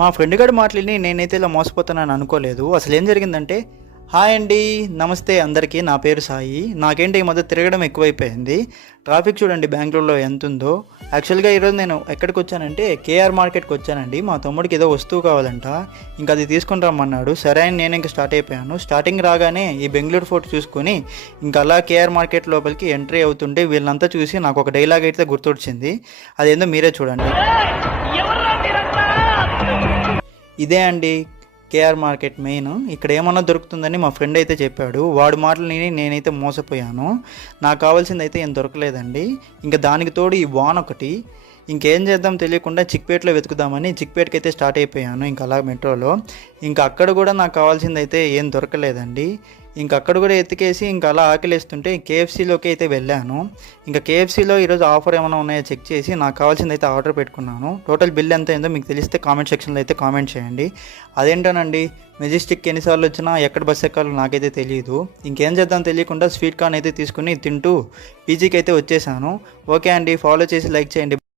మా ఫ్రెండ్ గారి మాటలని నేనైతే ఇలా మోసపోతానని అనుకోలేదు. అసలు ఏం జరిగిందంటే, హాయ్ అండి, నమస్తే అందరికీ. నా పేరు సాయి. నాకేంటి ఈ మధ్య తిరగడం ఎక్కువైపోయింది. ట్రాఫిక్ చూడండి బెంగళూరులో ఎంత ఉందో. యాక్చువల్గా ఈరోజు నేను ఎక్కడికి వచ్చానంటే కేఆర్ మార్కెట్కి వచ్చానండి. మా తమ్ముడికి ఏదో వస్తువు కావాలంట, ఇంకా అది తీసుకుని రమ్మన్నాడు. సరే అని నేను ఇంకా స్టార్ట్ అయిపోయాను. స్టార్టింగ్ రాగానే ఈ బెంగళూరు ఫోర్ట్ చూసుకొని ఇంకా అలా కేఆర్ మార్కెట్ లోపలికి ఎంట్రీ అవుతుంటే వీళ్ళంతా చూసి నాకు ఒక డైలాగ్ అయితే గుర్తొచ్చింది. అదేందో మీరే చూడండి. ఇదే అండి కేఆర్ మార్కెట్ మెయిన్. ఇక్కడ ఏమన్నా దొరుకుతుందని మా ఫ్రెండ్ అయితే చెప్పాడు. వాడి మాటలు నేనైతే మోసపోయాను. నాకు కావాల్సింది అయితే ఏం దొరకలేదండి. ఇంకా దానికి తోడు ఈ వాన్ ఒకటి. ఇంకేం చేద్దాం తెలియకుండా చిక్పేటలో వెతుకుదామని చిక్పేటకి అయితే స్టార్ట్ అయిపోయాను. ఇంకా అలా మెట్రోలో ఇంకా అక్కడ కూడా నాకు కావాల్సింది అయితే ఏం దొరకలేదండి. ఇంకా అక్కడ కూడా ఎత్తికేసి ఇంకా అలా ఆకలిస్తుంటే కేఎఫ్సీలోకి అయితే వెళ్ళాను. ఇంకా కేఎఫ్సీలో ఈరోజు ఆఫర్ ఏమైనా ఉన్నాయో చెక్ చేసి నాకు కావాల్సింది అయితే ఆర్డర్ పెట్టుకున్నాను. టోటల్ బిల్ ఎంత అయిందో మీకు తెలిస్తే కామెంట్ సెక్షన్లో అయితే కామెంట్ చేయండి. అదేంటోనండి, మెజెస్టిక్ ఎన్నిసార్లు వచ్చినా ఎక్కడ బస్ ఎక్కాలో నాకైతే తెలియదు. ఇంకేం చేద్దాం తెలియకుండా స్వీట్ కార్న్ అయితే తీసుకుని తింటూ పీజీకి అయితే వచ్చేసాను. ఓకే అండి, ఫాలో చేసి లైక్ చేయండి.